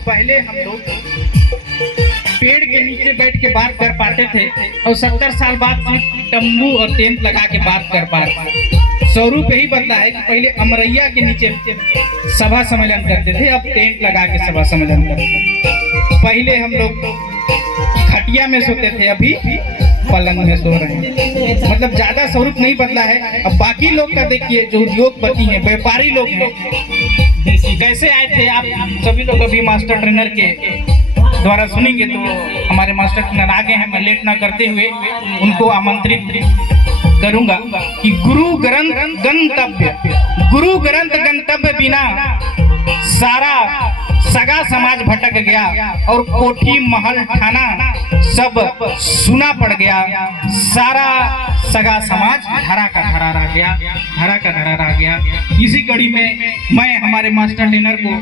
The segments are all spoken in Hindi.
पहले हम लोग पेड़ के नीचे बैठ के बात कर पाते थे और 70 साल बाद सिर्फ तंबू और टेंट लगा के बात कर पाते। स्वरूप यही बदला है कि पहले अमरैया के नीचे सभा सम्मेलन करते थे, अब टेंट लगा के सभा सम्मेलन करते हैं। पहले हम लोग खटिया में सोते थे, अभी पलंग में सो रहे हैं। मतलब ज्यादा स्वरूप नहीं बदला है। अब बाकी लोग का देखिए, जो उद्योगपति हैं, व्यापारी लोग हैं, कैसे आए थे आप सभी लोग अभी मास्टर ट्रेनर के द्वारा सुनेंगे। तो हमारे मास्टर ट्रेनर आगे हैं, मैं लेट ना करते हुए उनको आमंत्रित करूंगा कि गुरु ग्रंथ गंतव्य बिना सारा सगा समाज भटक गया और कोठी महल थाना सब सुना पड़ गया। सारा सगा समाज धरा का धरा रह गया। इसी कड़ी में मैं हमारे मास्टर ट्रेनर को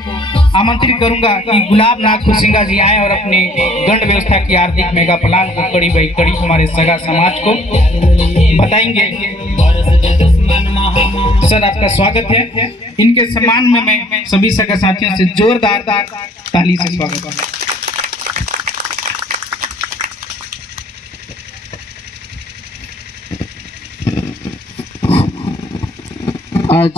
आमंत्रित करूंगा कि गुलाब नाग खुशिंगा जी आए और अपनी दंड व्यवस्था की आर्थिक मेगा प्लान को कड़ी बाई कड़ी हमारे सगा समाज को बताएंगे। सर, आपका स्वागत है। इनके सम्मान में मैं सभी सगा साथियों से जोरदार ताली से स्वागत करता हूं। आज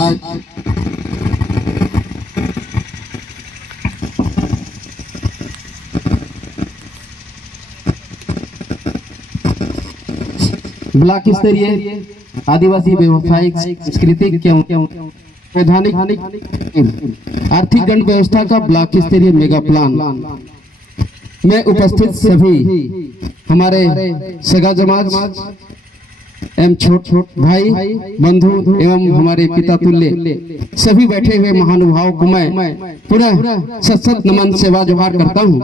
ब्लॉक स्तरीय आदिवासी व्यवसायिक सांस्कृतिक वैधानिक आर्थिक गण व्यवस्था का ब्लॉक स्तरीय मेगा प्लान में उपस्थित सभी हमारे सगा समाज एवं छोट भाई बंधु एवं हमारे पिता तुल्य सभी बैठे हुए महानुभाव को मैं पुनः सत नमन सेवा जोहार करता हूँ।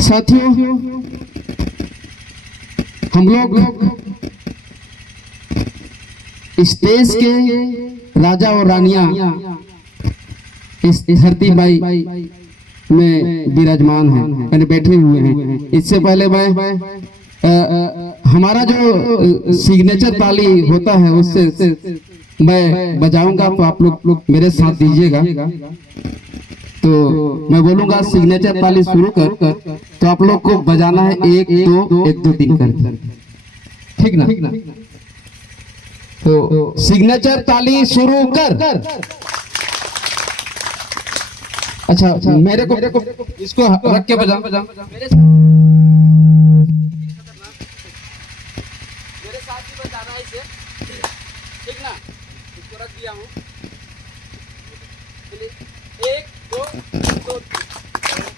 साथियों, हम लोग इस देश के राजा और रानियां इस धरती माई में विराजमान हैं, यानी बैठे हुए हैं। इससे पहले मैं हमारा जो सिग्नेचर ताली होता है उससे मैं बजाऊंगा, तो आप लोग मेरे साथ दीजिएगा। तो मैं बोलूंगा सिग्नेचर ताली शुरू कर, तो आप लोग को बजाना है 1 2 3 कर, ठीक ना? तो सिग्नेचर ताली शुरू कर। अच्छा, मेरे को इसको रख के बजा। मेरे साथ ही बजाना है इसे, ठीक ना? इसको रख दिया हूँ। 1 2 3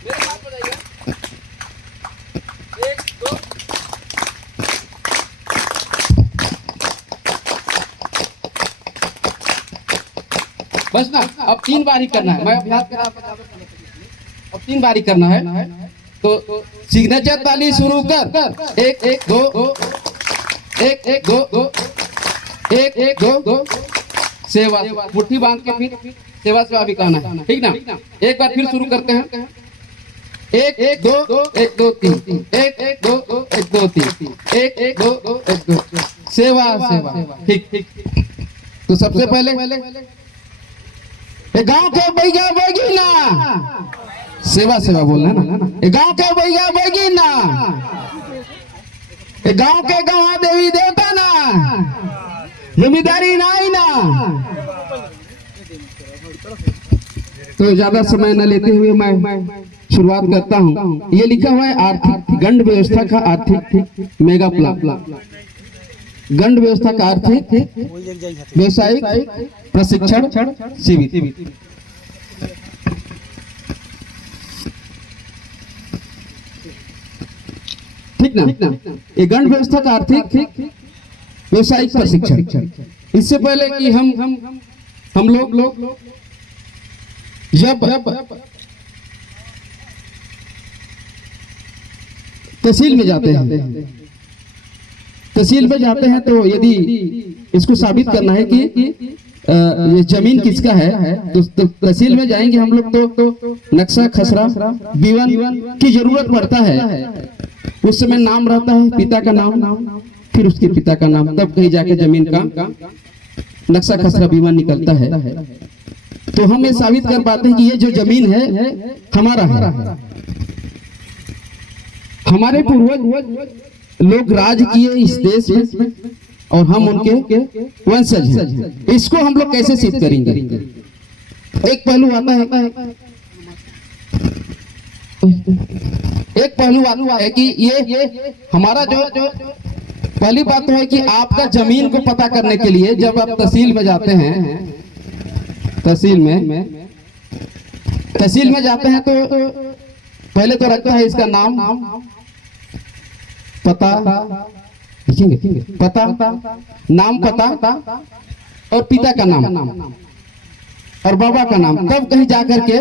मेरे साथ बजाइए। 1 2 बस ना। अब 3 बार ही करना है, मैं अभ्यास करा। अब 3 बार ही करना है। तो सिग्नेचर ताली शुरू कर। 1 1 2 1 1 2 1 1 2 सेवा मुट्ठी बांध के फिर सेवा भी कहना है, ठीक ना? एक बार फिर शुरू करते हैं। 1 1 2 1 2 3 1 1 2 1 2 3 1 1 2 1 2 सेवा, ठीक। तो सबसे पहले गांव के भैया बगी ना, सेवा बोलना है ना। गांव के भैया बगी ना, गांव के गवा देवी देवता ना, जमींदारी नहीं ना। तो ज्यादा समय न लेते हुए मैं शुरुआत करता हूँ। ये लिखा हुआ है आर्थिक गंड व्यवस्था का आर्थिक मेगा प्लान। गंड व्यवस्था का आर्थिक व्यवसायिक प्रशिक्षण शिविर। ठीक ना? ये गंड व्यवस्था का आर्थिक व्यवसायिक प्रशिक्षण। इससे पहले कि हम लोग जब तहसील में जाते हैं तो यदि इसको साबित करना है कि ये जमीन किसका है, तो तहसील में जाएंगे हम लोग तो नक्शा खसरा विवरण की जरूरत पड़ता है। उस समय नाम रहता है, पिता का नाम, फिर उसके पिता का नाम, तब कहीं जाके जमीन का नक्शा खसरा विवरण निकलता है। तो हम ये साबित कर पाते हैं कि ये जो जमीन है हमारा है। हमारे पूर्वज लोग राज किए इस देश में और हम उनके वंशज हैं। इसको हम लोग कैसे सिद्ध करेंगे? एक पहलू आता है, एक पहलू आता है कि ये हमारा जो पहली बात तो है कि आपका जमीन को पता करने के लिए जब आप तहसील में जाते हैं, तहसील में जाते हैं तो पहले तो रखता है इसका नाम, पता लिखेंगे, पता, नाम, पता और पिता का नाम और बाबा का नाम। तब कहीं जाकर के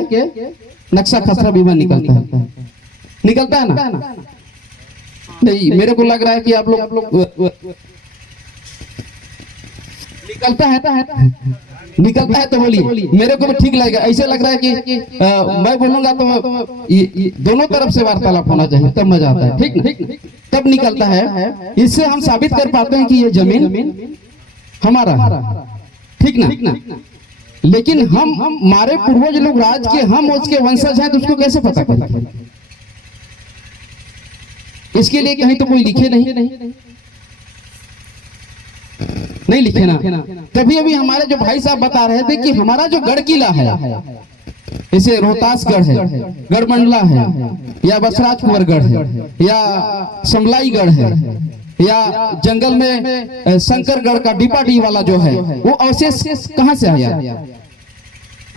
नक्शा खसरा बीमा निकलता है ना? नहीं, मेरे को लग रहा है कि आप लोग निकलता है तो बोलिए, मेरे को भी ठीक लगेगा। ऐसे लग रहा है कि मैं बोलूंगा तो दोनों तरफ से वार्तालाप होना चाहिए, तब मजा आता है। ठीक ना? तब निकलता है। इससे हम साबित कर पाते हैं कि ये जमीन हमारा है। ठीक ना? लेकिन हमारे पूर्वज लोग राज के, हम उसके वंशज हैं, तो उसको कैसे पता करें? इसके लिए कहीं तो कोई लिखे नहीं लिखे ना। तभी अभी हमारे जो भाई साहब बता रहे थे कि हमारा जो गढ़ किला है, जैसे रोहतासगढ़ है, गढ़मंडला है, या बसराजकुंवरगढ़ है, या समलाईगढ़ है, या जंगल में शंकरगढ़ का डिपाडी वाला जो है, वो अवशेष कहाँ से आया?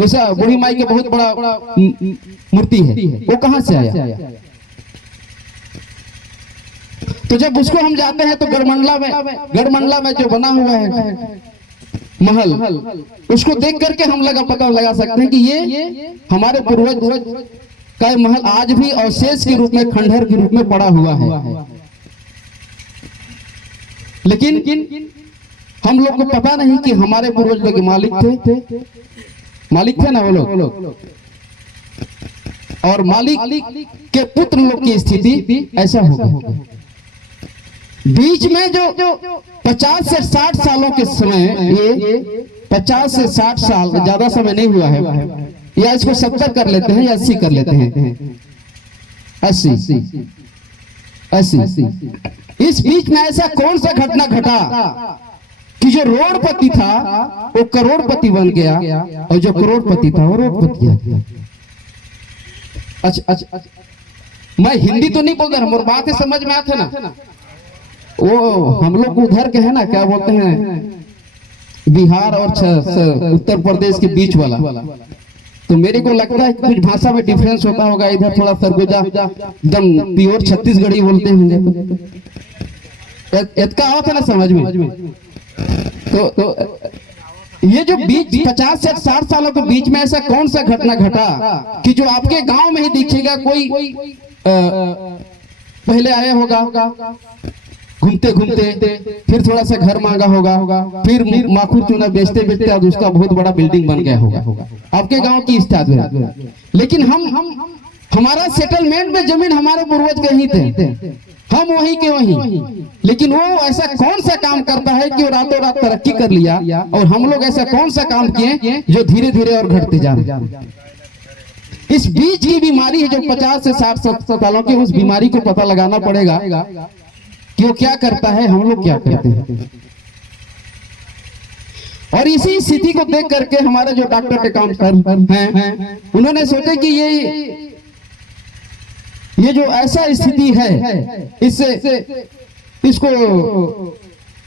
वैसा बूढ़ी माई के बहुत बड़ा मूर्ति है, वो कहाँ से आया? तो जब उसको हम जाते हैं तो गढ़मंडला में जो बना हुआ है महल, उसको देख करके हम पता लगा सकते हैं कि ये हमारे पूर्वज का महल आज भी अवशेष के रूप में, खंडहर के रूप में पड़ा हुआ है। लेकिन हम लोग को पता नहीं कि हमारे पूर्वज लोग मालिक थे ना वो लोग, और मालिक के पुत्र लोग की स्थिति ऐसा होगा। बीच में जो 50 से 60 सालों के समय, ये 50 से 60 साल, ज्यादा समय नहीं हुआ है, या इसको 70 कर लेते हैं या 80 कर लेते हैं, 80। इस बीच में ऐसा कौन सा घटना घटा कि जो रोडपति था वो करोड़पति बन गया, और जो करोड़पति था वो रोडपति हो गया? अच्छा, मैं हिंदी तो नहीं बोल रहा, और बातें समझ में आते ना। वो हम लोग उधर के है ना, क्या बोलते हैं, बिहार और उत्तर प्रदेश के बीच वाला, तो मेरे को लगता है कुछ भाषा में डिफरेंस होता होगा। इधर थोड़ा सरगुजा एकदम प्योर छत्तीसगढ़ी बोलते होंगे, इसका आवत है ना समझ में। तो ये जो बीच 50 से 60 सालों के बीच में ऐसा कौन सा घटना घटा कि जो आपके गांव में ही दिखेगा? कोई पहले आया होगा, घूमते फिर थोड़ा सा घर मांगा होगा, फिर माखूर चूना बेचते आज उसका बहुत बड़ा बिल्डिंग बन गया होगा आपके गांव की स्थिति। लेकिन हमारा सेटलमेंट में जमीन हमारे पूर्वज के ही थे, हम वहीं के वहीं। लेकिन वो ऐसा कौन सा काम करता है कि वो रातों रात तरक्की कर लिया, और हम लोग ऐसा कौन सा काम किए जो धीरे धीरे और घटते जा रहे? इस बीच की बीमारी है जो 50 से 60 सालों की, उस बीमारी को पता लगाना पड़ेगा कि वो क्या करता है, हम लोग क्या करते हैं। और इसी स्थिति को देख करके हमारे जो डॉक्टर के काम हैं, उन्होंने सोचा कि ये जो ऐसा स्थिति है, इसको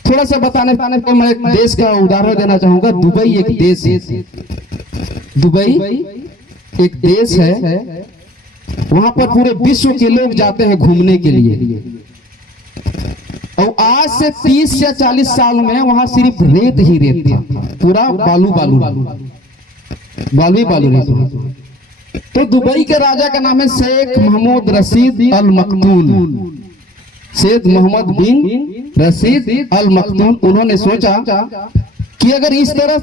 थोड़ा सा बताने को मैं एक देश का उदाहरण देना चाहूंगा। दुबई एक देश है, दुबई एक देश है, वहां पर पूरे विश्व के लोग जाते हैं घूमने के लिए। और आज से 30 या 40 साल में वहां सिर्फ रेत ही रेत था, पूरा बालू रेत। तो दुबई के राजा का नाम है शेख मोहम्मद रशीद अल मखदूम, शेख मोहम्मद बिन रशीद अल मखदूम। उन्होंने सोचा कि अगर इस तरह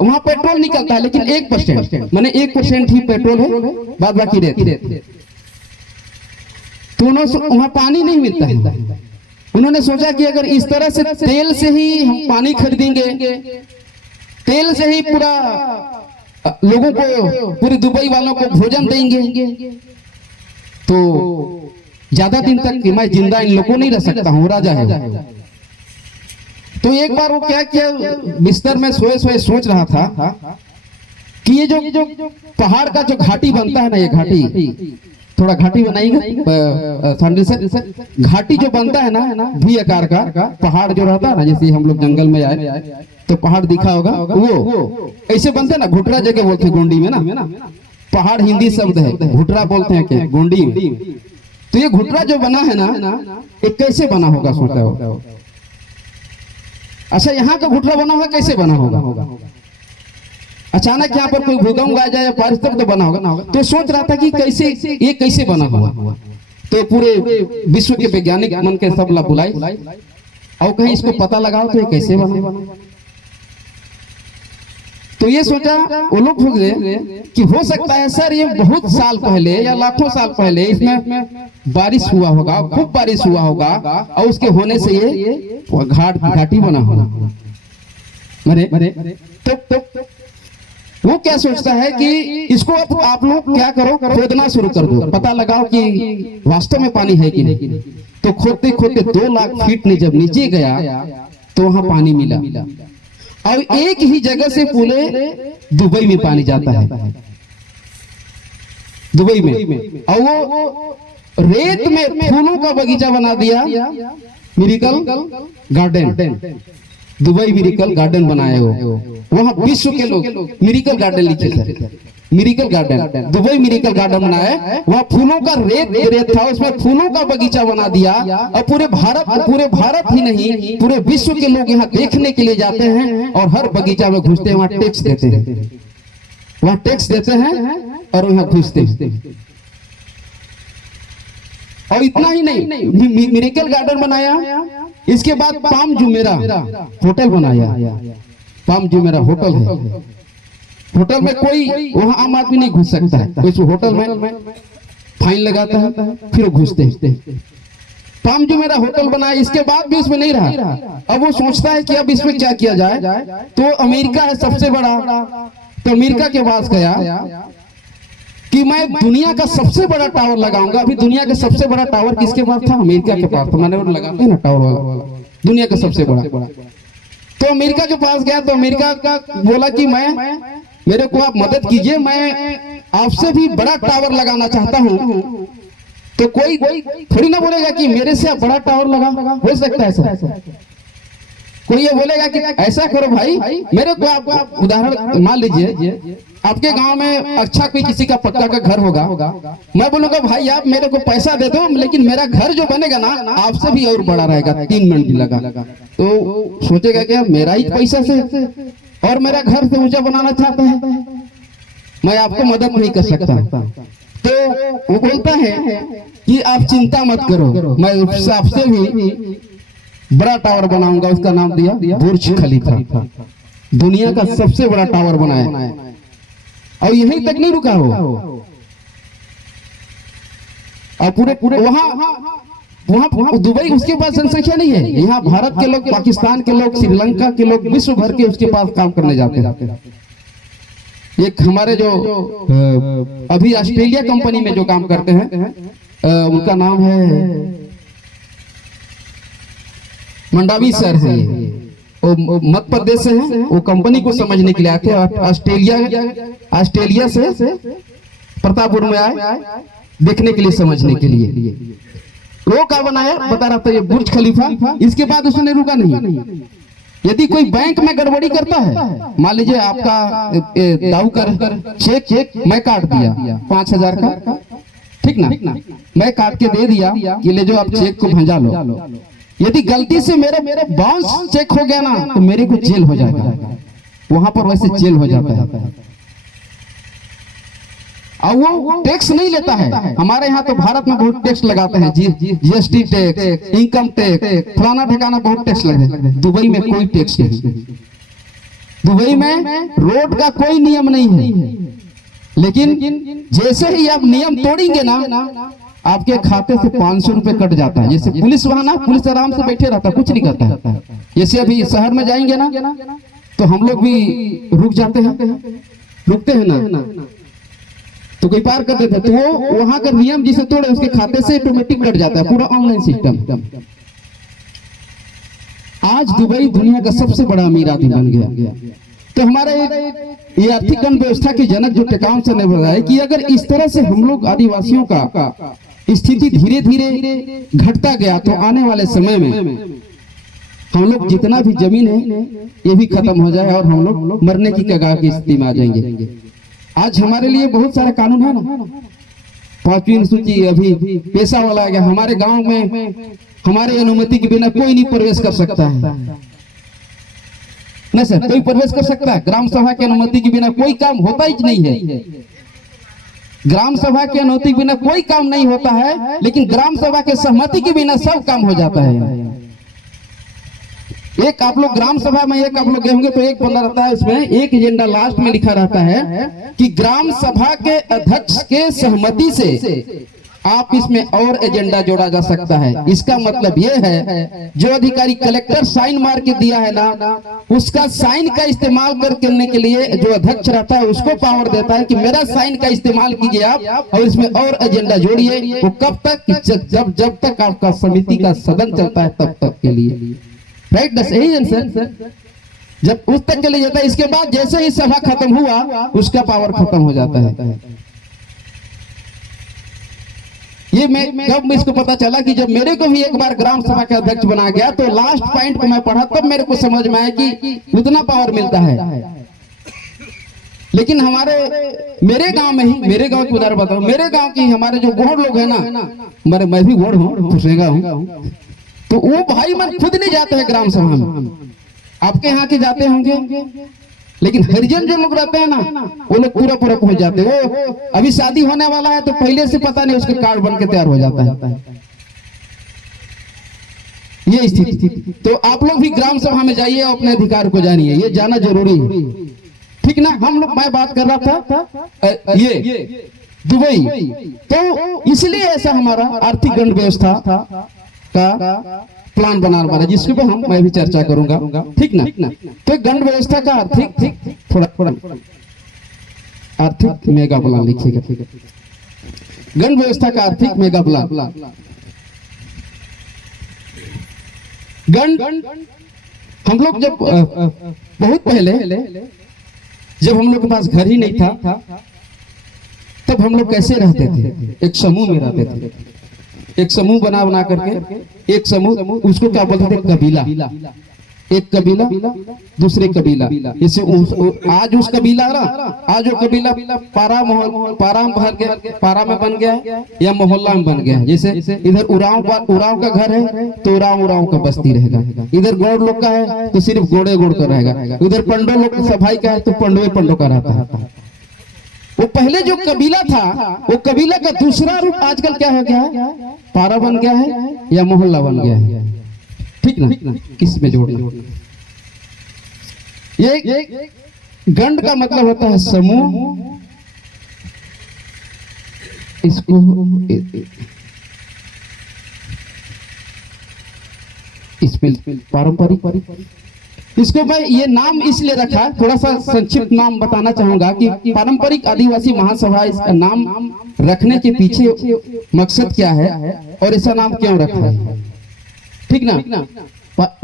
वहां पेट्रोल निकलता है, लेकिन 1% माने 1% ही पेट्रोल है, बाद बाकी रेत। तो वहां पानी नहीं मिलता है। उन्होंने सोचा कि अगर इस तरह से तेल से ही हम पानी खरीदेंगे, तेल से ही पूरा लोगों को, पूरे दुबई वालों को भोजन देंगे, तो ज्यादा दिन तक मैं जिंदा इन लोगों को नहीं रह सकता हूँ, राजा है। तो एक बार वो क्या किया, बिस्तर में सोए सोए सोच रहा था कि ये जो पहाड़ का जो घाटी बनता है ना, ये घाटी थोड़ा घाटी बनाएंगे, घाटी जो बनता है ना वी आकार का पहाड़ जो रहता है ना, जैसे हम लोग जंगल में आए तो पहाड़ दिखा होगा, वो ऐसे बनते हैं ना, घुटरा जगह बोलते हैं गोंडी में ना, पहाड़ हिंदी शब्द है, घुटरा बोलते हैं क्या गोंडी में। तो ये घुटरा जो बना है ना, ये कैसे बना होगा सोचता हो? अच्छा, यहाँ का घुटरा बना होगा, कैसे बना होगा? अचानक यहाँ पर कोई भूकंप आ जाए या बारिश, तब तो बना होगा। तो सोच रहा था कि कैसे ये कैसे बना हुआ। तो पूरे विश्व के वैज्ञानिक मन के सब ला बुलाई और कहीं इसको पता लगाओ तो ये कैसे बना। तो ये सोचा वो लोग कि हो सकता है सर ये बहुत साल पहले या लाखों साल पहले इसमें बारिश हुआ होगा, खूब बारिश हुआ होगा, और उसके होने से ये घाटी बना होगा। तो वो क्या सोचता है कि इसको आप लोग क्या करो, खोदना शुरू कर दो, पता लगाओ कि वास्तव में पानी है कि नहीं। तो खोदते खोदते 2 लाख फीट ने जब नीचे गया तो वहां पानी मिला, और एक ही जगह से पूरे दुबई में पानी जाता है, दुबई में। और वो रेत में फूलों का बगीचा बना दिया, miracle garden, Dubai miracle garden बनाए हो। वहां विश्व के लोग मिरेकल गार्डन लिखे थे, miracle garden, Dubai miracle garden बनाया। वहां फूलों का रेत था, उसमें फूलों का बगीचा बना दिया। और पूरे भारत ही नहीं, पूरे विश्व के लोग यहाँ देखने के लिए जाते हैं और हर बगीचा में घुसते हैं, वहां टैक्स देते हैं, वहां टैक्स देते हैं और वहां घुसते हैं। और इतना ही नहीं, मिरेकल गार्डन बनाया, इसके बाद पाम जुमेरा होटल बनाया। पाम जुमेरा होटल है, होटल में कोई वहां आम आदमी नहीं घुस सकता है, उस होटल में फाइन लगाता है, फिर वो घुसते हैं। पाम जुमेरा होटल बनाया, इसके बाद भी इसमें नहीं रहा। अब वो सोचता है कि अब इसमें क्या किया जाए। तो अमेरिका है सबसे बड़ा, तो अमेरिका के पास गया कि मैं दुनिया का सबसे बड़ा टावर लगाऊंगा। अभी दुनिया का सबसे बड़ा टावर किसके पास था? अमेरिका के पास। तो मैंने वो लगाते हैं ना टावर वाला, दुनिया का सबसे बड़ा। तो अमेरिका के पास गया तो अमेरिका का बोला कि मेरे को आप मदद कीजिए, मैं आपसे भी बड़ा टावर लगाना चाहता हूँ। तो कोई थोड़ी ना बोलेगा कि मेरे से आप बड़ा टावर लगा, हो सकता है ऐसा? कोई ये बोलेगा कि ऐसा करो भाई, मेरे को आप उदाहरण मान लीजिए, आपके गांव में अच्छा कोई किसी का पक्का का घर होगा, मैं बोलूंगा भाई आप मेरे को पैसा दे दो, लेकिन मेरा घर जो बनेगा ना आपसे भी और बड़ा रहेगा, 3 मंजिल लगा। तो सोचेगा क्या मेरा ही पैसा से और मेरा घर से ऊंचा बनाना चाहता है, मैं आपको मदद नहीं कर सकता। तो वो बोलता है कि आप चिंता मत करो, मैं आपसे भी बड़ा टावर बनाऊंगा। उसका नाम दिया बुर्ज खलीफा, दुनिया का सबसे बड़ा टावर बनाया। और यहीं तक नहीं रुका हो, और पूरे वहां दुबई उसके पास जनसंख्या नहीं है। यहाँ भारत के लोग, पाकिस्तान के लोग, श्रीलंका के लोग, विश्व भर के उसके पास काम करने जाते हैं। एक हमारे जो अभी ऑस्ट्रेलिया कंपनी में जो काम करते हैं, उनका नाम है मंडावी सर है, वो मध्य प्रदेश से हैं। वो कंपनी को समझने के लिए आए थे, ऑस्ट्रेलिया से प्रतापपुर में आए देखने के लिए, समझने के लिए। वो क्या बनाया बता रहा था, ये बुर्ज खलीफा। इसके बाद उसने रुका नहीं। यदि कोई बैंक में गड़बड़ी करता है, मान लीजिए आपका दाऊ कर चेक मैं काट दिया 5000 का, ठीक ना, मैं काट के दे दिया कि ले जो आप चेक को भंजा लो। यदि गलती से मेरे बाउंस चेक हो गया ना तो मेरे को जेल हो जाएगा, वहां पर वैसे जेल हो जाता है। और वो टैक्स नहीं लेता है। हमारे यहाँ तो भारत में बहुत टैक्स लगाते हैं, जीएसटी टैक्स, इनकम टैक्स, फलाना ठिकाना बहुत टैक्स लगे। दुबई में कोई टैक्स नहीं, दुबई में रोड का कोई नियम नहीं है। लेकिन जैसे ही आप नियम तोड़ेंगे ना, आपके खाते से 500 रुपए कट जाता है। जैसे पुलिस वहां ना, पुलिस आराम से बैठे रहता है, कुछ नहीं करता है। जैसे अभी शहर में जाएंगे ना तो हम लोग भी रुक जाते हैं, रुकते हैं ना, तो कोई पार कर देता है, तो वो वहां का नियम जिसे तोड़े उसके खाते से ऑटोमेटिक कट जाता है, पूरा ऑनलाइन सिस्टम। आज दुबई दुनिया का सबसे बड़ा अमीर आदमी बन गया। तो हमारे ये आर्थिक व्यवस्था के जनक जो टेकाम से ने बताया कि अगर इस तरह से हम लोग आदिवासियों का स्थिति धीरे धीरे घटता गया तो आने वाले समय में हम लोग जितना भी जमीन है ये भी खत्म हो जाए और हम लोग मरने की कगार की स्थिति में आ जाएंगे। आज हमारे लिए बहुत सारे कानून है ना, 5वीं अनुसूची अभी पेशा वाला आ गया। हमारे गांव में हमारे अनुमति के बिना कोई नहीं प्रवेश कर सकता है ना सर, कोई प्रवेश कर सकता है? ग्राम सभा की अनुमति के बिना कोई काम होता ही नहीं है। ग्राम सभा की अनुमति के बिना कोई काम नहीं होता है, लेकिन ग्राम सभा के सहमति के बिना सब काम हो जाता है। एक आप लोग ग्राम सभा में एक आप लोग गए होंगे तो एक बंदा रहता है, उसमें एक एजेंडा लास्ट में लिखा रहता है कि ग्राम सभा के अध्यक्ष के सहमति से आप इसमें और एजेंडा जोड़ा जा सकता है। इसका मतलब यह है जो अधिकारी कलेक्टर साइन मार के दिया है ना, उसका साइन का इस्तेमाल करने के लिए जो अध्यक्ष रहता है उसको पावर देता है कि मेरा साइन का इस्तेमाल कीजिए आप और इसमें और एजेंडा जोड़िए। वो कब तक? जब तक आपका समिति का सदन चलता है तब तक के लिए, राइट? सही है सर, जब उस तक के लिए जाता है। इसके बाद जैसे ही सभा खत्म हुआ उसका पावर खत्म हो जाता है। ये मैं कब इसको पता चला कि जब मेरे को भी एक बार ग्राम सभा का अध्यक्ष बना गया तो लास्ट पॉइंट को मैं पढ़ा तब मेरे को समझ में आया कि उतना पावर मिलता है। लेकिन मेरे गांव में ही, मेरे गांव की उदाहरण बताऊं, मेरे गांव की हमारे जो गोड़ लोग है ना, मैं भी गोड़ हूँ, खुशेगा हूँ, तो वो भाई मन खुद नहीं जाते हैं ग्राम सभा में। आपके यहाँ के जाते होंगे, लेकिन हरिजन जो लोग रहते हैं ना वो लोग पूरा पहुंच जाते हैं। वो अभी शादी होने वाला है तो पहले से पता नहीं उसके कार्ड बन के तैयार हो जाता है। ये स्थिति। तो आप लोग भी ग्राम सभा में जाइए और अपने अधिकार को जानिए, ये जाना जरूरी है, ठीक ना? हम लोग, मैं बात कर रहा था ये दुबई, तो इसलिए ऐसा हमारा आर्थिक गण व्यवस्था का प्लान बना रहा है, जिसके ऊपर मैं भी चर्चा करूंगा, ठीक ना? तो गण व्यवस्था का आर्थिक थोड़ा आर्थिक मेगा प्लान लिखिएगा। गण व्यवस्था का आर्थिक मेगा प्लान। गण हम लोग जब बहुत पहले जब हम लोग के पास घर ही नहीं था तब हम लोग कैसे रहते थे? एक समूह में रहते थे, एक समूह बना करके, एक समूह, उसको क्या बोलते थे? कबीला। एक कबीला दूसरे कबीला, जैसे आज उस कबीला ना, आज वो कबीला पारा में बन गया है या मोहल्ला में बन गया है। जैसे इधर उरांव का घर है तो उरांव का बस्ती रहेगा, इधर गोड़ लोग का है तो सिर्फ गोड़ का रहेगा, उधर पंडो लोग सफाई का है तो पंडो का रहता है। वो पहले जो कबीला था वो कबीला का दूसरा रूप आजकल क्या हो गया है? पारा बन गया है या मोहल्ला बन गया है, ठीक ना? किसमें जोड़ना? ये गण का मतलब होता है समूह। इसको इसमें पारंपरिक, इसको मैं ये नाम इसलिए रखा, थोड़ा सा संक्षिप्त नाम बताना चाहूंगा कि पारंपरिक आदिवासी महासभा, इसका नाम रखने के पीछे मकसद क्या है और ऐसा नाम क्यों रखा है, ठीक ना?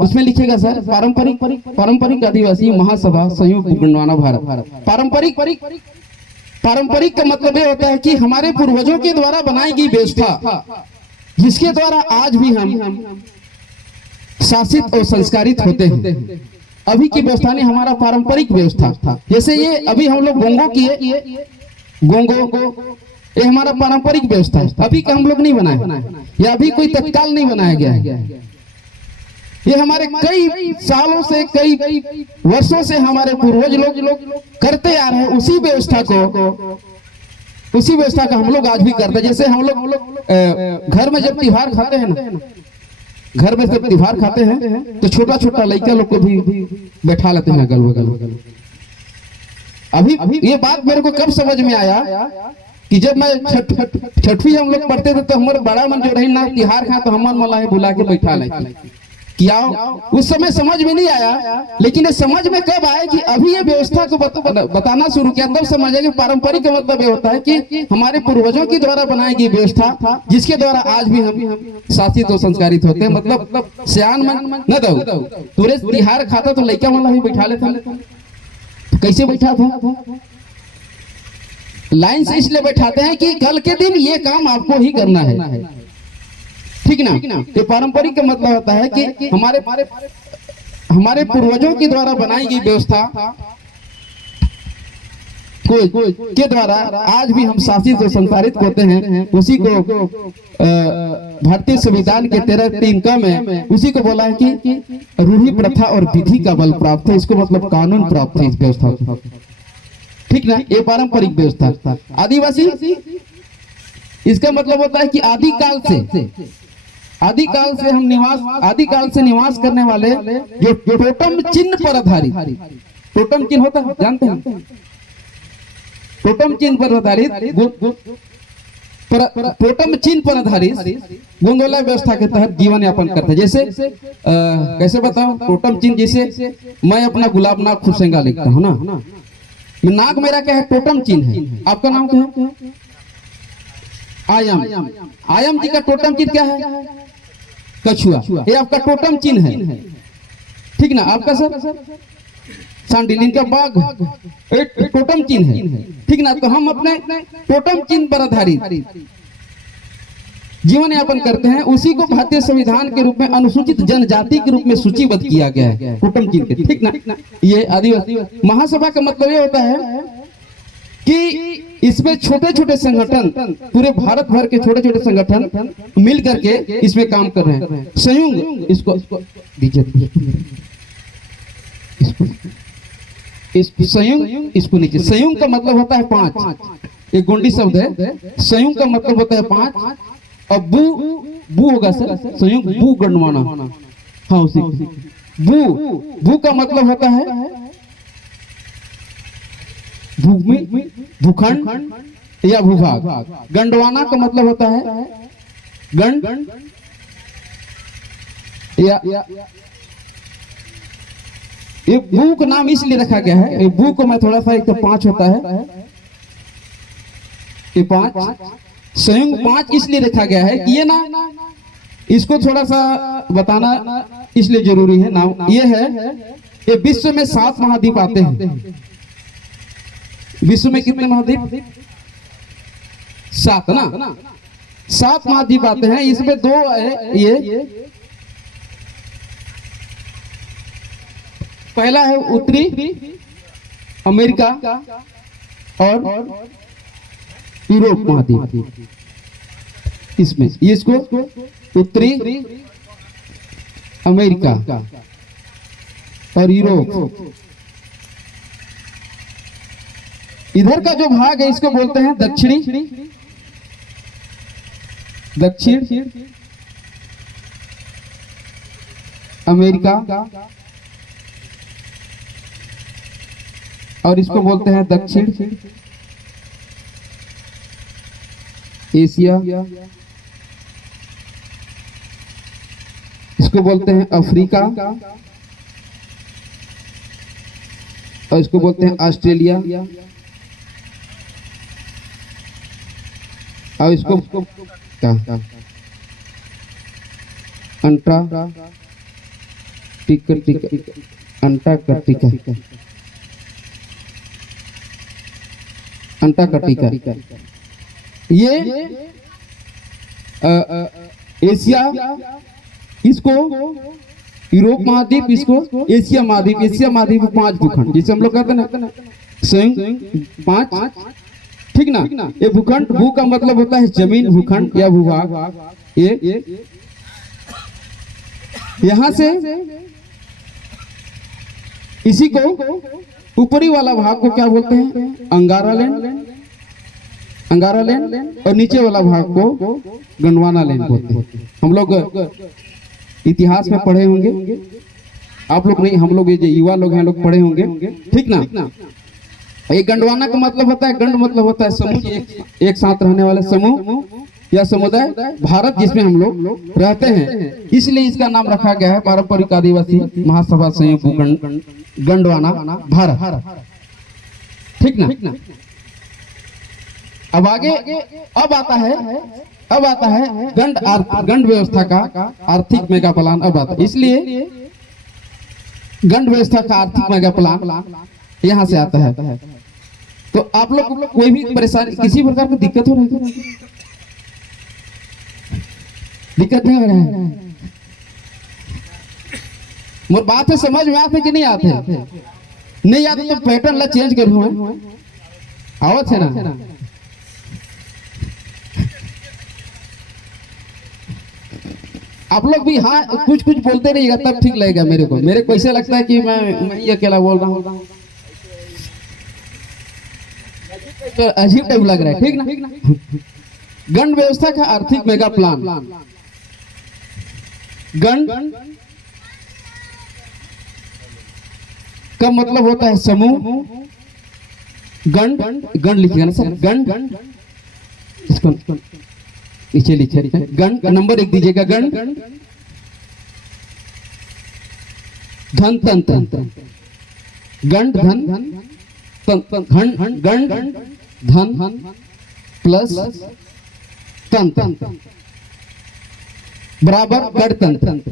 उसमें लिखेगा सर, पारंपरिक आदिवासी महासभा संयुक्त गोंडवाना भारत। पारंपरिक का मतलब ये होता है कि हमारे पूर्वजों के द्वारा बनाई गई व्यवस्था, जिसके द्वारा आज भी हम शासित और संस्कारित होते हैं। अभी की व्यवस्था ने हमारा पारंपरिक व्यवस्था था। जैसे ये अभी हम लोग गोंगो किए, गोंगो ये हमारा पारंपरिक व्यवस्था है, अभी का हम लोग नहीं बनाए, या अभी कोई तत्काल नहीं बनाया गया है। ये हमारे कई सालों से, कई वर्षों से हमारे पूर्वज लोग करते आ रहे हैं। उसी व्यवस्था का हम लोग आज भी करते हैं। जैसे हम लोग घर में जब त्योहार खाते हैं ना, घर में जब त्योहार खाते हैं तो छोटा लड़का लोग को भी बैठा लेते हैं अगल बगल। अभी ये बात मेरे को कब समझ में आया कि जब मैं छठवीं हम लोग पढ़ते थे तो हमारे बड़ा मन जो रही ना त्योहार खा तो हमन मला बुला के बैठा ले, किया। उस समय समझ में नहीं आया, लेकिन ये समझ में कब आया कि अभी ये व्यवस्था को बताना शुरू किया, तब समझ आया कि पारंपरिक का मतलब ये होता है कि हमारे पूर्वजों के द्वारा बनाई गई व्यवस्था, जिसके द्वारा आज भी हम शासित और संस्कारित होते हैं। मतलब सियान मन न दो तुरे तिहार खाता तो लड़का वाला भी बैठा लेता, तो कैसे बैठा था? लाइन से इसलिए बैठाते हैं कि कल के दिन ये काम आपको ही करना है, ठीक ना। ये पारंपरिक का मतलब होता है कि हमारे पूर्वजों के द्वारा बनाई गई व्यवस्था के द्वारा आज भी हम शासित और संचालित होते हैं। उसी को भारतीय संविधान के 13(3) में उसी को बोला है कि रूढ़ी प्रथा और विधि का बल प्राप्त है। इसको मतलब कानून प्राप्त है इस व्यवस्था को, ठीक ना। ये पारंपरिक व्यवस्था। आदिवासी, इसका मतलब होता है कि आदिकाल से निवास करने वाले जो टोटम चिन्ह पर आधारित, टोटम चिन्ह होता है, जानते हैं? टोटम चिन्ह पर आधारित टोटम चिन्ह पर आधारित गोंदवाला व्यवस्था के तहत जीवन यापन करते हैं। जैसे कैसे बताओ? टोटम चिन्ह, जैसे मैं अपना गुलाब नाग खुरसेंगा लिखता हूँ ना, नाग मेरा क्या है? टोटम चिन्ह है। आपका नाम क्या है? आयम। आयम जी का टोटम चिन्ह क्या है? कछुआ। ये आपका टोटम चिन्ह है, ठीक ना। आपका सर सांडिल, इनका बाघ टोटम चिन्ह है, ठीक ना। तो हम अपने टोटम चिन्ह पर आधारित जीवन यापन करते हैं। उसी को भारतीय संविधान के रूप में अनुसूचित जनजाति के रूप में सूचीबद्ध किया गया है, टोटम चिन्ह के, ठीक ना। ये आदिवासी महासभा का मतलब ये होता है कि इसमें छोटे छोटे संगठन, पूरे भारत भर के छोटे छोटे संगठन मिल करके इसमें काम कर रहे हैं। संयुक्त, इसको दीजिए, संयुक्त, इसको नीचे। संयुक्त का मतलब होता है 5, एक गोंडी शब्द है। संयुक्त का मतलब होता है 5। और बू होगा सर, संयुक्त बू गणवाना, हाँ उसी बू का मतलब होता है भूमि, भूखंड या भूभाग। गंडवाना का मतलब होता है गंड या ये बू का नाम इसलिए रखा गया है, ये बू को मैं थोड़ा सा, एक तो 5 होता है, ये 5 संयुक्त 5 इसलिए रखा गया है कि ये ना, इसको थोड़ा सा बताना इसलिए जरूरी है। नाम ये है, ये विश्व में 7 महाद्वीप आते हैं। विश्व में कितने महाद्वीप? 7 ना, 7 महाद्वीप आते हैं। इसमें 2 है, ये पहला है उत्तरी अमेरिका और यूरोप महाद्वीप। इसमें इसको उत्तरी अमेरिका और यूरोप, इधर का जो भाग है इसको बोलते हैं दक्षिण अमेरिका, और इसको बोलते हैं दक्षिण एशिया, इसको बोलते हैं अफ्रीका, और इसको बोलते हैं ऑस्ट्रेलिया, और इसको अंटार्कटिका। ये एशिया, इसको यूरोप महाद्वीप, इसको एशिया महाद्वीप। एशिया महाद्वीप 5 भूखंड, जिसे हम लोग कहते हैं ना संयुक्त 5, ठीक ना। ये भूखंड, भू का मतलब होता है जमीन, भूखंड या भूभाग। ये यहां से इसी को ऊपरी वाला भाग को क्या बोलते हैं? अंगारा लैंड, और नीचे वाला भाग को गंडवाना लैंड बोलते हैं। हम लोग इतिहास में पढ़े होंगे, आप लोग नहीं, हम लोग ये जो युवा लोग हैं लोग पढ़े होंगे, ठीक ना। ये गंडवाना का मतलब होता है, गंड मतलब होता है समूह, एक साथ रहने वाले समूह यह समुदाय भारत जिसमें हम लोग रहते हैं, इसलिए इसका नाम रखा गया है पारंपरिक आदिवासी महासभा संयुक्त गंडवाना भारत। ठीक ना। अब आगे अब आता है गंड व्यवस्था का आर्थिक मेगा प्लान। अब आता है, इसलिए गंड व्यवस्था का आर्थिक मेगा प्लान यहाँ से आता है। तो आप लोग कोई भी परेशानी, किसी प्रकार की दिक्कत हो रही है? दिक्कत नहीं हो रहा है? मोर बात है समझ में आते कि नहीं आते? नहीं आते तो पैटर्न ला चेंज करूँ। आवत है ना? आप लोग भी हाँ कुछ बोलते रहिएगा तब ठीक लगेगा मेरे को ऐसा लगता है कि मैं ये अकेला बोल रहा हूँ तो अजीब टाइप लग रहा है। ठीक ना। गंड व्यवस्था का आर्थिक मेगा प्लान। गंड का मतलब होता है समूह। गंड लिखिएगा ना सर, गंड इसको नीचे लिखे गंड नंबर 1 दीजिएगा। गंड धन तंत्र, गंड धन गंड धन प्लस तंत्र बराबर गणतंत्र।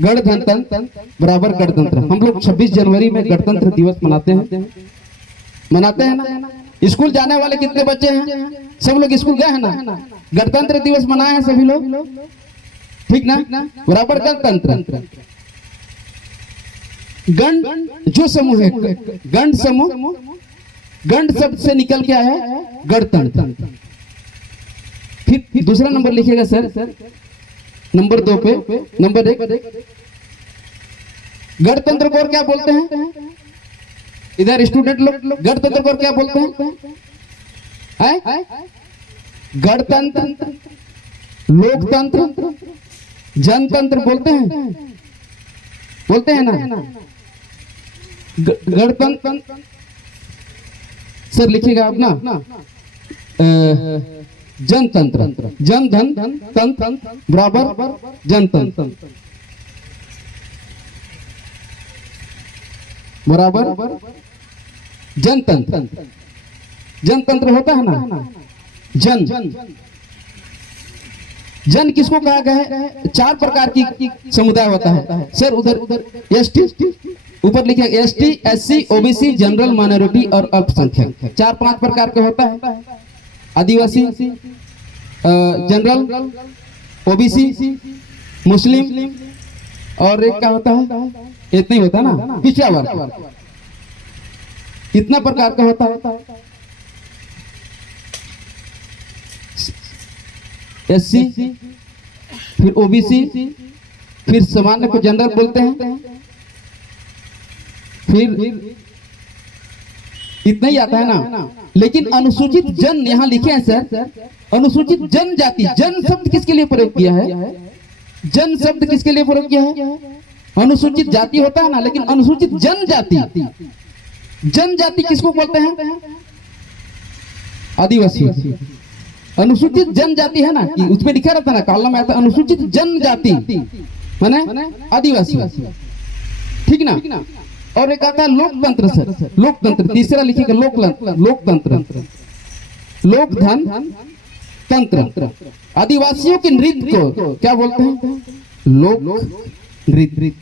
गणधन तंत्र बराबर गणतंत्र। हम लोग 26 जनवरी में गणतंत्र दिवस मनाते हैं ना। स्कूल जाने वाले कितने बच्चे हैं? सब लोग स्कूल गए हैं ना? गणतंत्र दिवस मनाए हैं सभी लोग। ठीक ना। बराबर गणतंत्र। गण जो समूह है, गण समूह, गण शब्द से निकल के आया है गणतंत्र। फिर दूसरा नंबर लिखिएगा सर, नंबर 2 पे। नंबर 1 गणतंत्र को और क्या बोलते हैं? इधर स्टूडेंट लोग गणतंत्र को क्या बोलते हैं? गणतंत्र, लोकतंत्र, जनतंत्र बोलते हैं ना। गणतंत्र सर लिखिएगा आप ना। जनतंत्र, जन धन तंत्र बराबर जनतंत्र बराबर जनतंत्र। जनतंत्र होता है ना। जन किसको कहा गया है? 4 प्रकार की समुदाय होता है सर। उधर एसटी ऊपर लिखे ST, SC, OBC, general, minority और अल्पसंख्यक। 4-5 प्रकार का होता है। आदिवासी, जनरल, ओबीसी, मुस्लिम और एक क्या होता है? इतना ही होता है ना, पिछड़ा वर्ग। इतना प्रकार का होता है। एससी, फिर ओबीसी, फिर सामान्य को जनरल बोलते हैं। फिर इतना ही आता है ना। लेकिन अनुसूचित जन यहाँ लिखे हैं सर। अनुसूचित जनजाति, जन शब्द किसके लिए प्रयोग किया है? जन शब्द किसके लिए प्रयोग किया है? अनुसूचित जाति होता है ना, लेकिन अनुसूचित जनजाति, जनजाति किसको बोलते हैं? आदिवासी। अनुसूचित जनजाति है ना, कि उसमें लिखा रहता है ना, कॉलम में आता है अनुसूचित जनजाति माने आदिवासी। ठीक ना। और एक आता है लोकतंत्र सर। लोकतंत्र तीसरा लिखिएगा, लोकतंत्र, लोकधन तंत्र। आदिवासियों के नृत्य को क्या बोलते हैं? लोक नृत्य।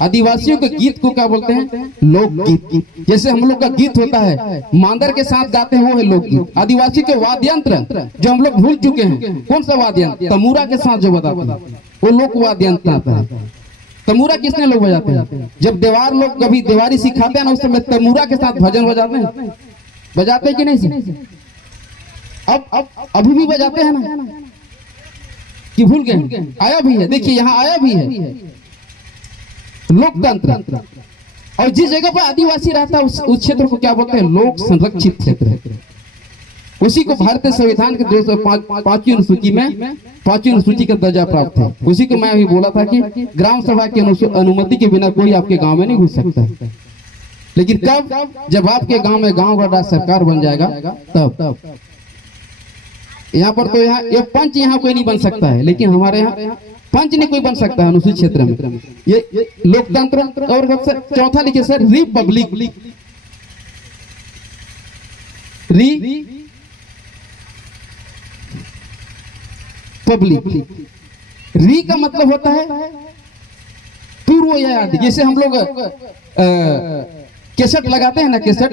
आदिवासियों के गीत को क्या बोलते हैं? लोकगीत। जैसे हम लोग का गीत होता है मांदर के साथ गाते हैं, वो है लोकगीत। आदिवासी के वाद्यंत्र जो हम लोग भूल चुके हैं, कौन सा वाद्यंत्र? तमूरा के साथ जो बजाते हैं वो लोक वाद्यंत्र आता है। तमूरा किसने लोग बजाते हैं? जब देवार लोग कभी देवारी सिखाते हैं ना, उस समय तमूरा के साथ भजन बजाते हैं कि नहीं? अब अभी भी बजाते हैं ना, कि भूल गए? आया भी है, देखिए यहाँ आया भी है लोकतंत्र। और जिस जगह पर आदिवासी रहता है उस क्षेत्र को क्या बोलते हैं? लोक संरक्षित क्षेत्र। उसी को भारतीय संविधान के 205वीं अनुसूची में 5वीं अनुसूची का दर्जा प्राप्त है। उसी को मैं अभी बोला था कि ग्राम सभा की अनुमति के बिना कोई आपके गांव में नहीं घुस सकता। लेकिन कब? जब आपके गांव में गांव का राज सरकार बन जाएगा तब। यहाँ पर तो यहाँ ये पंच यहाँ कोई नहीं बन सकता है, लेकिन हमारे यहाँ पंच नहीं कोई बन सकता है अनुसूचित क्षेत्र में। ये लोकतंत्र। और सबसे चौथा लिखिए सर, रिपब्लिक। पब्लिक। री का मतलब होता है पूर्व या आदि। जैसे हम लोग केसट लगाते हैं ना, केसट,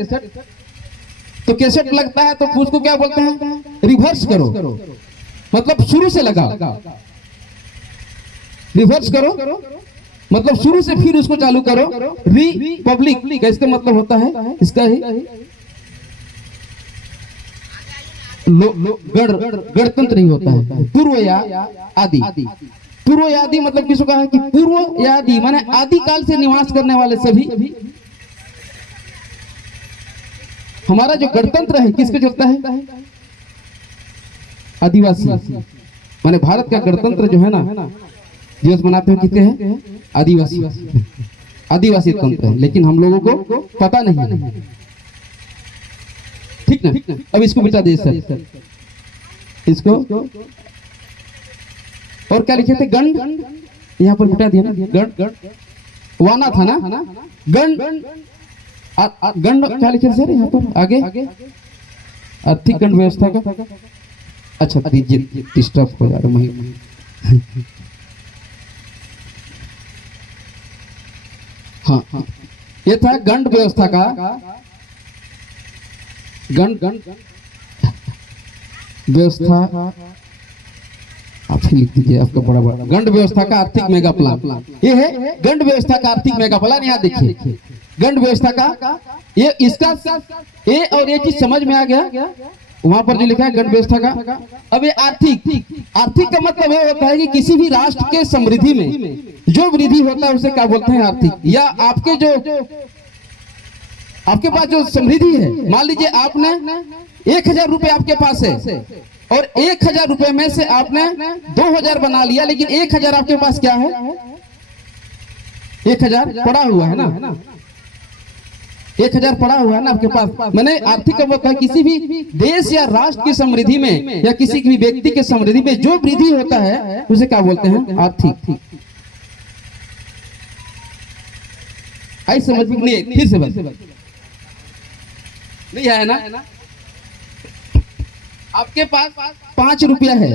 तो केसट लगता है तो उसको क्या बोलते हैं, रिवर्स करो, मतलब शुरू से लगाओ। रिवर्स करो मतलब शुरू से फिर उसको चालू करो। रिपब्लिक इसका मतलब होता है इसका ही गणतंत्र ही होता है, पूर्व या आदि। पूर्व या आदि मतलब किसको कहा है कि पूर्व या आदि माने आदि काल से निवास करने वाले सभी। हमारा जो गणतंत्र है किसको चलता है, आदिवासी। माने भारत का गणतंत्र जो है ना, दिवस मनाते हुए किसके हैं, आदिवासी। आदिवासी तंत्र है, लेकिन हम लोगों को पता नहीं है। ठीक ना। अब इसको बिता दे सर, इसको। और क्या लिखे थे, गण, यहाँ पर बिता दिया ना, गण वाना था ना, गण क्या लिखे सर यहाँ पर आगे, आर्थिक गण व्यवस्था का। अच्छा दीजिए, डिस्टर्ब हो जा रहा है। हाँ, ये था गण व्यवस्था का। गण व्यवस्था आप लिख दीजिए, आपका बड़ा गण व्यवस्था का आर्थिक मेगा प्लान। ये है गण व्यवस्था का आर्थिक मेगा प्लान। यहाँ देखिए गण व्यवस्था का ये, इसका ए और ये चीज समझ में आ गया। वहां पर जो लिखा है गण व्यवस्था का। अब ये आर्थिक का मतलब ये होता है कि किसी भी राष्ट्र के समृद्धि में जो वृद्धि होता है उसे क्या बोलते हैं, आर्थिक। या आपके पास जो समृद्धि है, मान लीजिए आपने 1000 रुपए आपके पास है और 1000 रुपए में से आपने 2000 बना लिया, लेकिन 1000 आपके पास क्या है, 1000 पड़ा हुआ है ना, 1000 पड़ा हुआ है ना आपके पास। मैंने आर्थिक का मतलब किसी भी देश या राष्ट्र की समृद्धि में या किसी भी व्यक्ति के समृद्धि में जो वृद्धि होता है उसे क्या बोलते हैं, आर्थिक। आई समझ में नहीं, फिर से बस नहीं है ना। आपके पास 5 रुपया है,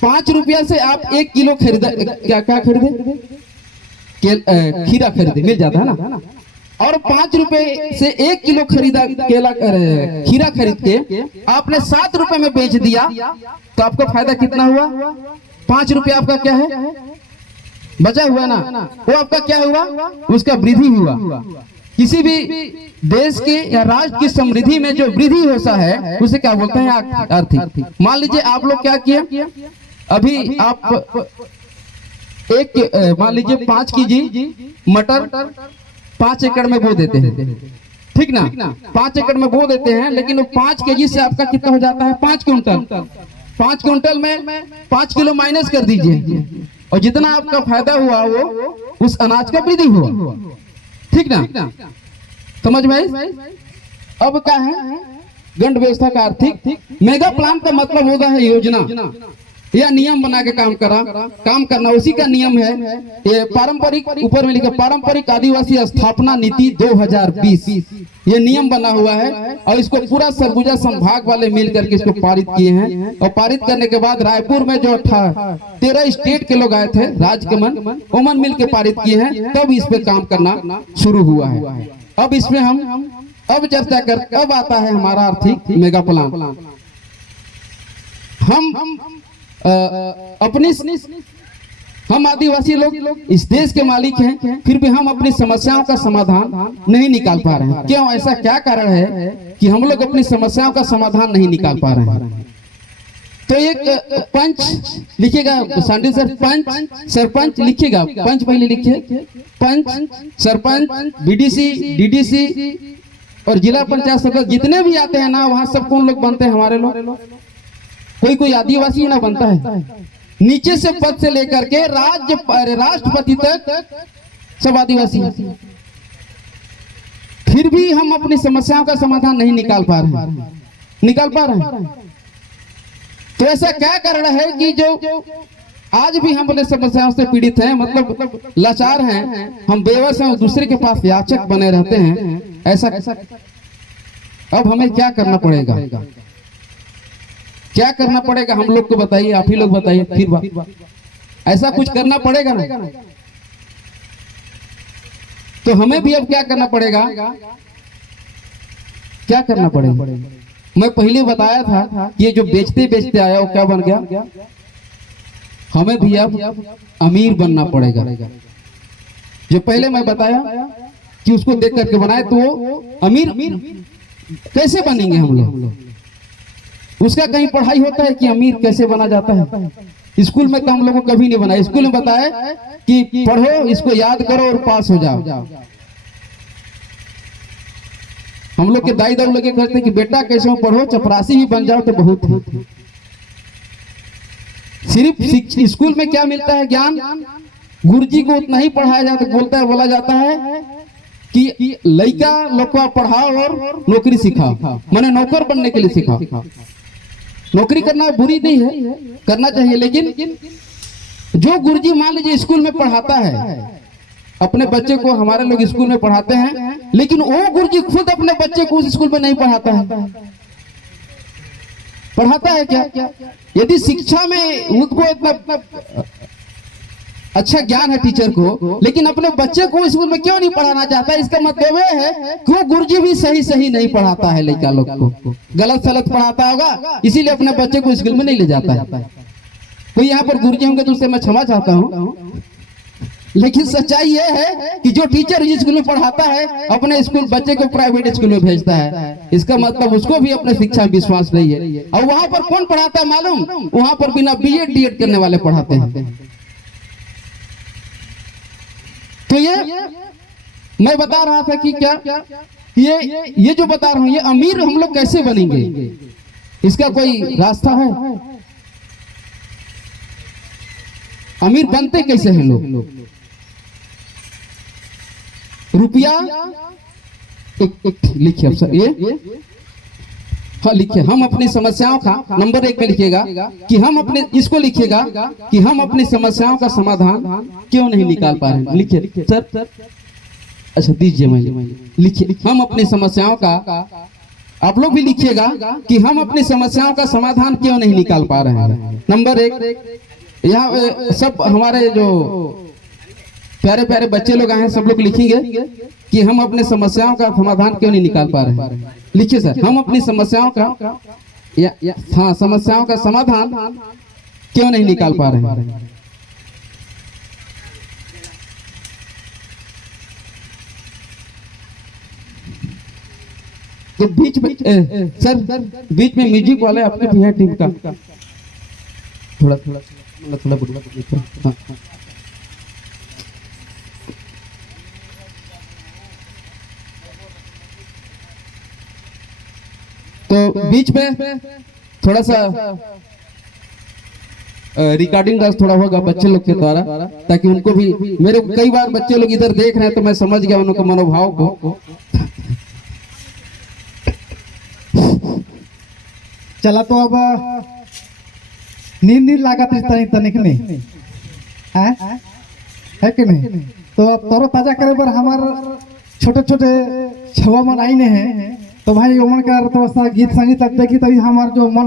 5 रुपया से आप 1 किलो खरीदा, क्या खरीदे, खीरा खरीदे, मिल जाता है ना। और 5 रुपए से 1 किलो खरीदा खीरा खरीद के आपने 7 रुपए में बेच दिया, तो आपका फायदा कितना हुआ, 5 रुपया आपका क्या है, बचा हुआ ना, वो आपका क्या हुआ, उसका वृद्धि हुआ। किसी भी देश की या राष्ट्र की समृद्धि में जो वृद्धि होता है उसे क्या बोलते हैं, आर्थिक। मान लीजिए आप लोग क्या किए, अभी आप मान लीजिए 5 केजी मटर 5 एकड़ में बो देते हैं, ठीक ना, 5 एकड़ में बो देते हैं, लेकिन वो 5 केजी से आपका कितना हो जाता है, 5 क्विंटल। 5 क्विंटल में 5 किलो माइनस कर दीजिए, और जितना आपका फायदा हुआ वो उस अनाज का वृद्धि हुआ, ठीक ना, समझ में आई। अब क्या है, गण व्यवस्था का आर्थिक। मेगा प्लान का मतलब होता है योजना या नियम बना के काम करना, उसी का नियम है ये पारंपरिक, ऊपर में लिखा पारंपरिक आदिवासी स्थापना नीति 2020। ये नियम बना हुआ है और इसको पूरा सरगुजा संभाग वाले मिल करके इसको पारित किए हैं। और पारित करने के बाद रायपुर में जो 13 स्टेट के लोग आए थे, राज्य के ओमन मिल के पारित किए हैं, तब इस पे काम करना शुरू हुआ है। अब इसमें हम अब चर्चा कर, अब आता है हमारा आर्थिक मेगा प्लान। हम आदिवासी लोग इस देश के मालिक हैं, फिर भी हम अपनी समस्याओं का समाधान नहीं निकाल पा रहे हैं। क्यों, ऐसा क्या कारण है कि हम लोग अपनी समस्याओं का समाधान नहीं निकाल पा रहे हैं? तो एक पंच लिखिएगा, सांडी सर, पंच सरपंच लिखिएगा, पंच पहले लिखिए, पंच सरपंच बीडीसी डीडीसी और जिला पंचायत सदस्य जितने भी आते हैं ना, वहाँ सब कौन लोग बनते हैं, हमारे लोग। कोई आदिवासी ना बनता है, नीचे से पद से लेकर के राष्ट्रपति तक सब आदिवासी। फिर भी हम अपनी समस्याओं का समाधान नहीं निकाल पा रहे हैं। तो ऐसा क्या कारण है कि जो आज भी हम अपने समस्याओं से पीड़ित हैं, मतलब लाचार हैं, हम बेबस हैं, दूसरे के पास याचक बने रहते हैं, ऐसा अब हमें क्या करना पड़ेगा? क्या करना पड़ेगा हम लोग को बताइए, आप ही लोग बताइए। फिर ऐसा कुछ करना पड़ेगा ना, तो हमें भी अब क्या करना पड़ेगा? क्या करना पड़ेगा? मैं पहले बताया था ये जो बेचते बेचते आया वो क्या बन गया? हमें भी अब अमीर बनना पड़ेगा। जो पहले मैं बताया कि उसको देख करके बनाए तो वो अमीर कैसे बनेंगे हम लोग? उसका कहीं पढ़ाई होता है कि अमीर कैसे बना जाता है? स्कूल में तो हम लोगों को कभी नहीं बनाया। स्कूल में बताया कि पढ़ो, इसको याद करो और पास हो जाओ। हम लोग के दाई दाऊ लगे करते कि बेटा कैसे हो पढ़ो, चपरासी भी बन जाओ तो बहुत है। सिर्फ स्कूल में क्या मिलता है ज्ञान? गुरुजी को उतना ही पढ़ाया जाता, बोला जाता है कि लड़का लोग को पढ़ाओ और नौकरी सिखाओ, माने नौकर बनने के लिए सिखाओ। नौकरी करना बुरी नहीं है, करना चाहिए, लेकिन जो गुरुजी मान लीजिए स्कूल में पढ़ाता है, अपने बच्चे को हमारे लोग स्कूल में पढ़ाते हैं, लेकिन वो गुरुजी खुद अपने बच्चे को उस स्कूल में नहीं पढ़ाता है। पढ़ाता है क्या? यदि शिक्षा में उनको इतना अच्छा ज्ञान है टीचर को, लेकिन अपने बच्चे को स्कूल में क्यों नहीं पढ़ाना चाहता? इसका मतलब ये है कि वो गुरुजी भी सही नहीं पढ़ाता है, लड़का लोग को गलत सलत पढ़ाता होगा, इसीलिए अपने बच्चे को स्कूल में नहीं ले जाता है। कोई यहाँ पर गुरुजी होंगे तो उससे मैं क्षमा चाहता हूँ, लेकिन सच्चाई ये है कि जो टीचर स्कूल में पढ़ाता है अपने स्कूल बच्चे को प्राइवेट स्कूल में भेजता है, इसका मतलब उसको भी अपने शिक्षा विश्वास नहीं है। और वहां पर कौन पढ़ाता है मालूम? वहां पर बिना बीएड डीएड करने वाले पढ़ाते हैं। तो ये मैं बता रहा था कि क्या ये जो बता रहा हूं, ये अमीर हम लोग कैसे बनेंगे? इसका कोई रास्ता है? अमीर बनते कैसे हैं लोग? रुपया लिखिए अफसर, ये हाँ लिखिए, हम अपनी समस्याओं का नंबर 1 पे लिखिएगा कि हम अपने, इसको लिखिएगा कि हम अपनी समस्याओं का समाधान क्यों नहीं निकाल पा रहे हैं। लिखिए सर, अच्छा दीजिए, मैं लिखिए, हम अपनी समस्याओं का, आप लोग भी लिखिएगा कि हम अपनी समस्याओं का समाधान क्यों नहीं निकाल पा रहे हैं। नंबर 1, यहाँ सब हमारे जो प्यारे प्यारे बच्चे लोग आए, सब लोग लिखेंगे कि हम अपने समस्याओं का समाधान क्यों नहीं निकाल पा रहे हैं। लिखिए सर, हम अपनी समस्याओं का हाँ समस्याओं का समाधान क्यों नहीं निकाल पा रहे हैं। तो बीच में सर बीच में म्यूजिक वाले अपने भी है टीम का, थोड़ा बुढ़वा। तो बीच में थोड़ा सा रिकॉर्डिंग का थोड़ा होगा बच्चे लोग के द्वारा, ताकि उनको भी, मेरे कई बार बच्चे लोग इधर देख रहे हैं तो मैं समझ गया उनके मनोभाव को। चला तो अब नींद लागत तनिक नहीं है कि नहीं? तो तरो ताजा करे पर हमार छोटे छोटे छवा मन आई हैं, तो भाई ओमन का तो गीत संगीत देखी तभी हमार जो मन